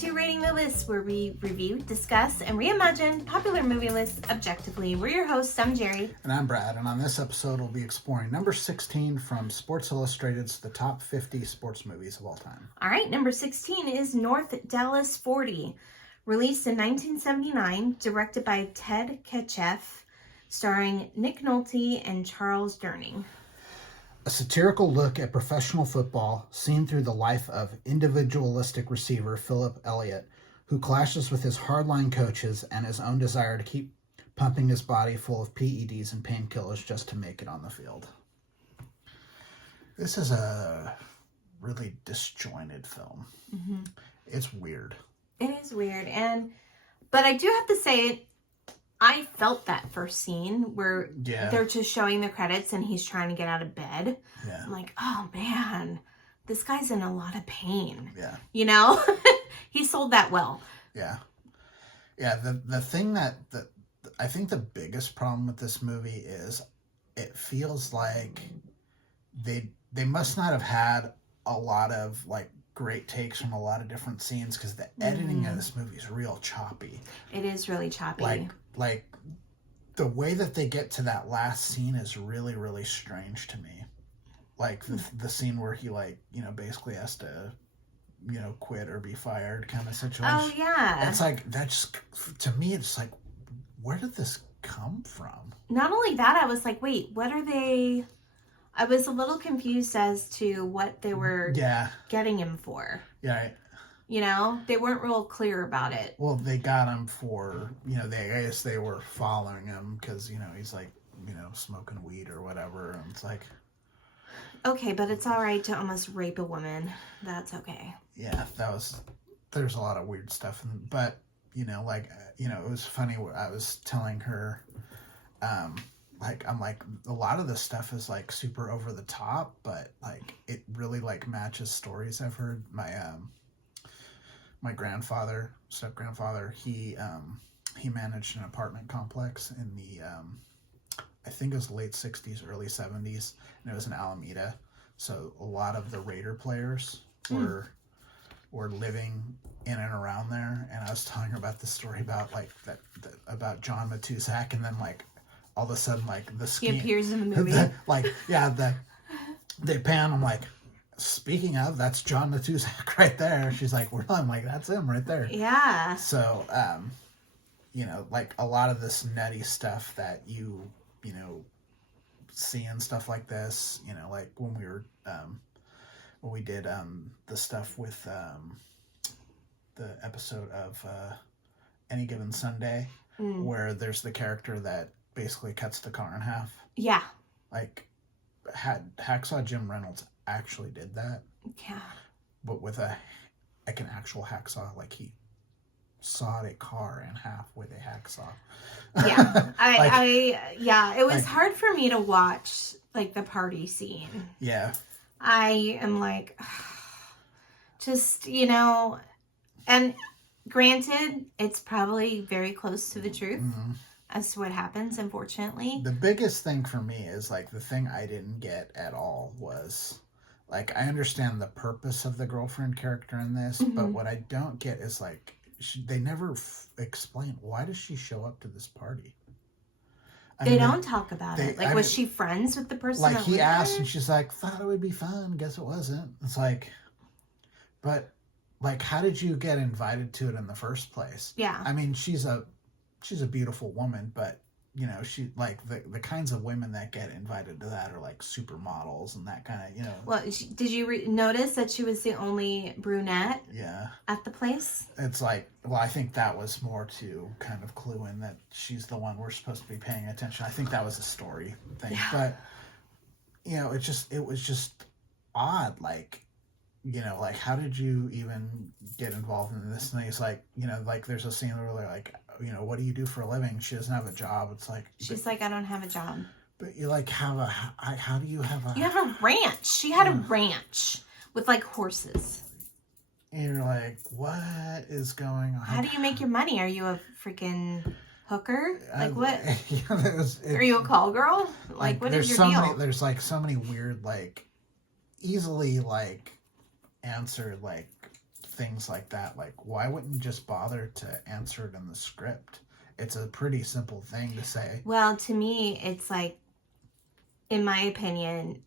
to Rating the List, where we review, discuss, and reimagine popular movie lists objectively. We're your hosts. I'm Jerry. And I'm Brad. And on this episode, we'll be exploring number 16 from Sports Illustrated's The Top 50 Sports Movies of All Time. All right, number 16 is North Dallas 40. Released in 1979, directed by Ted Kotcheff, starring Nick Nolte and Charles Durning. A satirical look at professional football seen through the life of individualistic receiver Philip Elliott, who clashes with his hardline coaches and his own desire to keep pumping his body full of PEDs and painkillers just to make it on the field. This is a really disjointed film. Mm-hmm. It's weird. It is weird, but I do have to say, I felt that first scene where they're just showing the credits and he's trying to get out of bed. Yeah. I'm like, oh man, this guy's in a lot of pain. Yeah. You know? He sold that well. Yeah. Yeah, the thing that I think the biggest problem with this movie is it feels like they must not have had a lot of like great takes from a lot of different scenes, because the editing of this movie is real choppy. It is really choppy. Like the way that they get to that last scene is really, really strange to me. Like the scene where he basically has to, quit or be fired kind of situation. Oh yeah. It's like, that's, to me, it's like, where did this come from? Not only that, I was like, wait, what are they... I was a little confused as to what they were getting him for. Yeah. They weren't real clear about it. Well, they got him for, I guess they were following him because, he's like, smoking weed or whatever. And it's like... Okay, but it's all right to almost rape a woman. That's okay. Yeah, there's a lot of weird stuff. But, it was funny. I was telling her... I'm like, a lot of this stuff is like super over the top, but like it really like matches stories I've heard. My grandfather, step-grandfather, he managed an apartment complex in the I think it was late 60s, early 70s, and it was in Alameda. So a lot of the Raider players were living in and around there, and I was telling her about the story about like about John Matuszak, and then like all of a sudden, like, the scheme... He appears in the movie. They pan, I'm like, speaking of, that's John Matuszak right there. She's like, well, I'm like, that's him right there. Yeah. So, like, a lot of this nutty stuff that you see and stuff like this, like, when we were, when we did the stuff with the episode of Any Given Sunday, where there's the character that basically cuts the car in half. Yeah. Like, Hacksaw Jim Reynolds actually did that. Yeah. But with an actual hacksaw, like he sawed a car in half with a hacksaw. Yeah. It was hard for me to watch, like, the party scene. Yeah. I am like, just, and granted, it's probably very close to the truth. Mm-hmm. As to what happens, unfortunately. The biggest thing for me is, like, the thing I didn't get at all was, like, I understand the purpose of the girlfriend character in this, but what I don't get is, like, they never explain, why does she show up to this party? They don't talk about it. Like, was she friends with the person? Like, he asked, and she's like, thought it would be fun. Guess it wasn't. It's like, but, like, how did you get invited to it in the first place? Yeah. I mean, she's a beautiful woman, but she like the kinds of women that get invited to that are like supermodels and that kind of Well, did you notice that she was the only brunette? Yeah. At the place? It's like, well, I think that was more to kind of clue in that she's the one we're supposed to be paying attention. I think that was a story thing, but it was just odd, like. Like, how did you even get involved in this? And he's like, like, there's a scene where they're like, what do you do for a living? She doesn't have a job. It's like... She's like, I don't have a job. But you, like, how do you have a... You have a ranch. She had a ranch with, like, horses. And you're like, what is going on? How do you make your money? Are you a freaking hooker? Like, what? Yeah, are you a call girl? Like, what is your deal? There's, like, so many weird, like, easily, like... answered like things like that. Like, why wouldn't you just bother to answer it in the script? It's a pretty simple thing to say. Well, to me, it's like, in my opinion,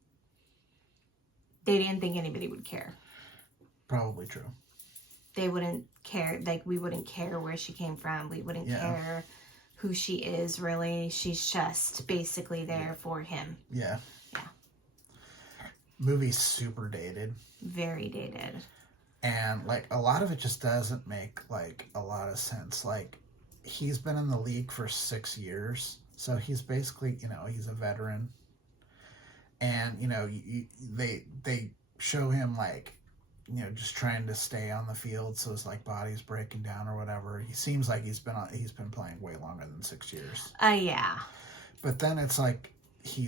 they didn't think anybody would care. Probably true. They wouldn't care. Like, we wouldn't care where she came from. We wouldn't care who she is, really. She's just basically there for him. Yeah. Yeah. Movie's super dated. Very dated. And, like, a lot of it just doesn't make, like, a lot of sense. Like, he's been in the league for 6 years. So he's basically, you know, he's a veteran. And, you know, they show him, like, you know, just trying to stay on the field, so his like body's breaking down or whatever. He seems like he's been playing way longer than 6 years. Yeah. But then it's like he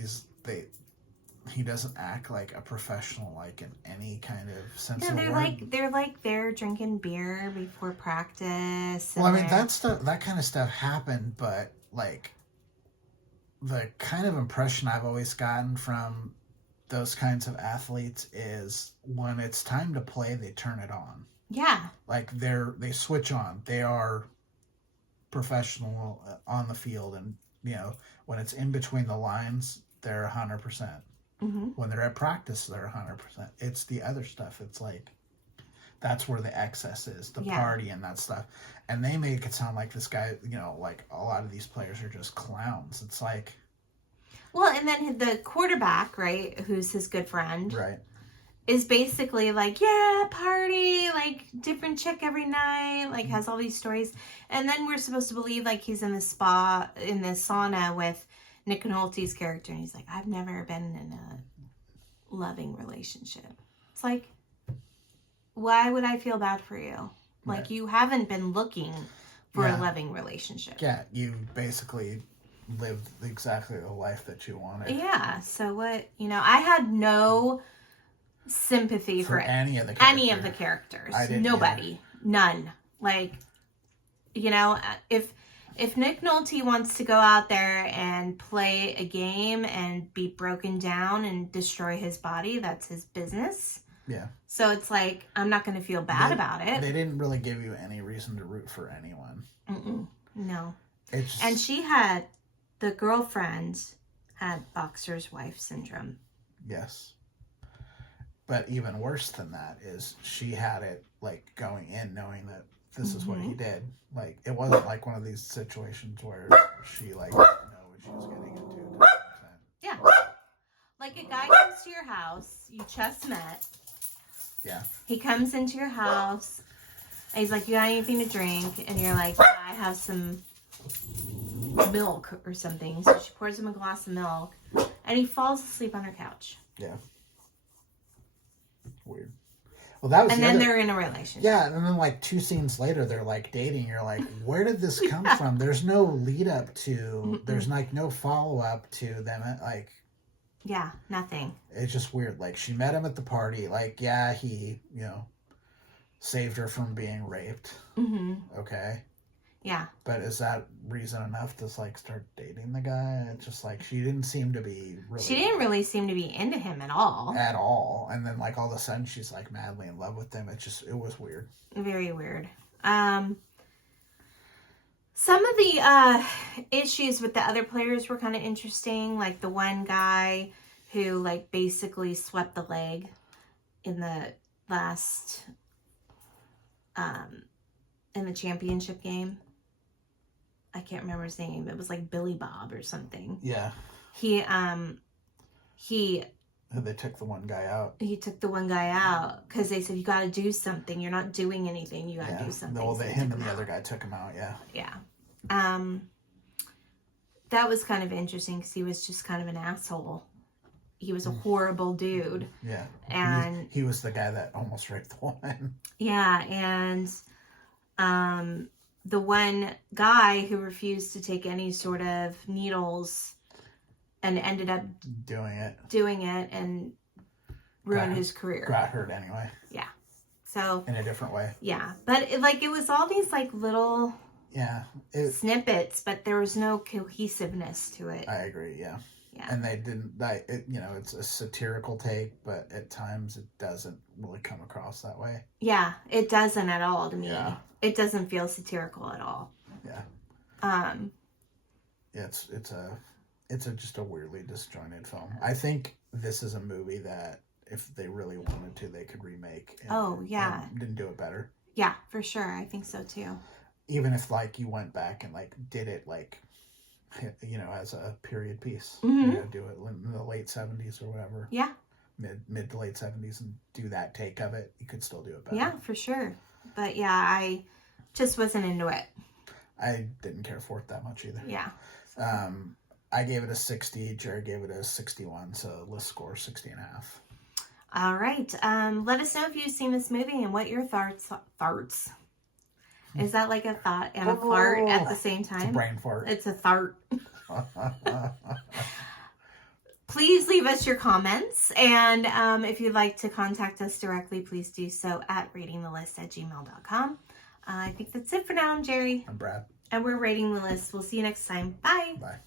doesn't act like a professional, like in any kind of sense of the word. They're drinking beer before practice. Well, I mean that kind of stuff happened, but like the kind of impression I've always gotten from those kinds of athletes is when it's time to play, they turn it on. Yeah. Like they switch on. They are professional on the field, and you know when it's in between the lines, they're 100%. Mm-hmm. When they're at practice, they're 100%. It's the other stuff. It's like that's where the excess is, the party and that stuff. And they make it sound like this guy, you know, like a lot of these players are just clowns. It's like. Well, and then the quarterback, right, who's his good friend, right, is basically like, yeah, party, like different chick every night, like has all these stories. And then we're supposed to believe like he's in the spa, in the sauna with Nick Nolte's character. And he's like, I've never been in a loving relationship. It's like, why would I feel bad for you? Like, right. You haven't been looking for a loving relationship. Yeah, you basically lived exactly the life that you wanted. Yeah, so what, you know, I had no sympathy for any of the characters. I didn't Nobody. Either. None. Like, you know, if Nick Nolte wants to go out there and play a game and be broken down and destroy his body, that's his business. Yeah. So it's like, I'm not going to feel bad about it. They didn't really give you any reason to root for anyone. No. And The girlfriend had boxer's wife syndrome. Yes. But even worse than that is she had it like going in knowing that this is what he did. Like it wasn't like one of these situations where she like didn't know what she was getting into. Yeah. Like a guy comes to your house, you just met. Yeah. He comes into your house and he's like, you got anything to drink? And you're like, yeah, I have some milk or something. So she pours him a glass of milk and he falls asleep on her couch. Yeah. Weird. Well, that was and then they're in a relationship. Yeah, and then like 2 scenes later they're like dating. You're like, where did this come from? There's no lead up to there's like no follow up to them like. Yeah, nothing. It's just weird. Like she met him at the party. Like, yeah, he, you know, saved her from being raped. Okay. Yeah. But is that reason enough to like start dating the guy? It's just like she didn't seem to be really. She didn't really seem to be into him at all. At all, and then like all of a sudden she's like madly in love with him. It was weird. Very weird. Some of the issues with the other players were kind of interesting. Like the one guy who like basically swept the leg in the last in the championship game. I can't remember his name. It was like Billy Bob or something. Yeah. They took the one guy out. He took the one guy out because they said, you got to do something. You're not doing anything. You got to do something. Well, him and the other guy took him out, yeah. Yeah. That was kind of interesting because he was just kind of an asshole. He was a horrible dude. Yeah. And he was the guy that almost raped the woman. Yeah, and the one guy who refused to take any sort of needles and ended up doing it and ruined his career. Got hurt anyway. Yeah. So in a different way. Yeah. But it was all these like little snippets, but there was no cohesiveness to it. I agree, yeah. Yeah. And they didn't, that it, you know, it's a satirical take, but at times it doesn't really come across that way. Yeah, it doesn't at all to me. Yeah. It doesn't feel satirical at all. Yeah. It's just a weirdly disjointed film. I think this is a movie that if they really wanted to, they could remake. And, and didn't do it better. Yeah, for sure. I think so too. Even if like you went back and like did it like, you know, as a period piece, Mm-hmm. you know, do it in the late 70s or whatever. Yeah. Mid to late 70s and do that take of it, you could still do it better. Yeah, for sure. But yeah, I just wasn't into it. I didn't care for it that much either. Yeah. I gave it a 60. Jared gave it a 61. So let's score 60 and a half. All right. Let us know if you've seen this movie and what your farts. Is that like a thought and a fart at the same time? It's a brain fart. It's a fart. Please leave us your comments. And if you'd like to contact us directly, please do so at ratingthelist@gmail.com. I think that's it for now. I'm Jerry. I'm Brad. And we're Rating the List. We'll see you next time. Bye. Bye.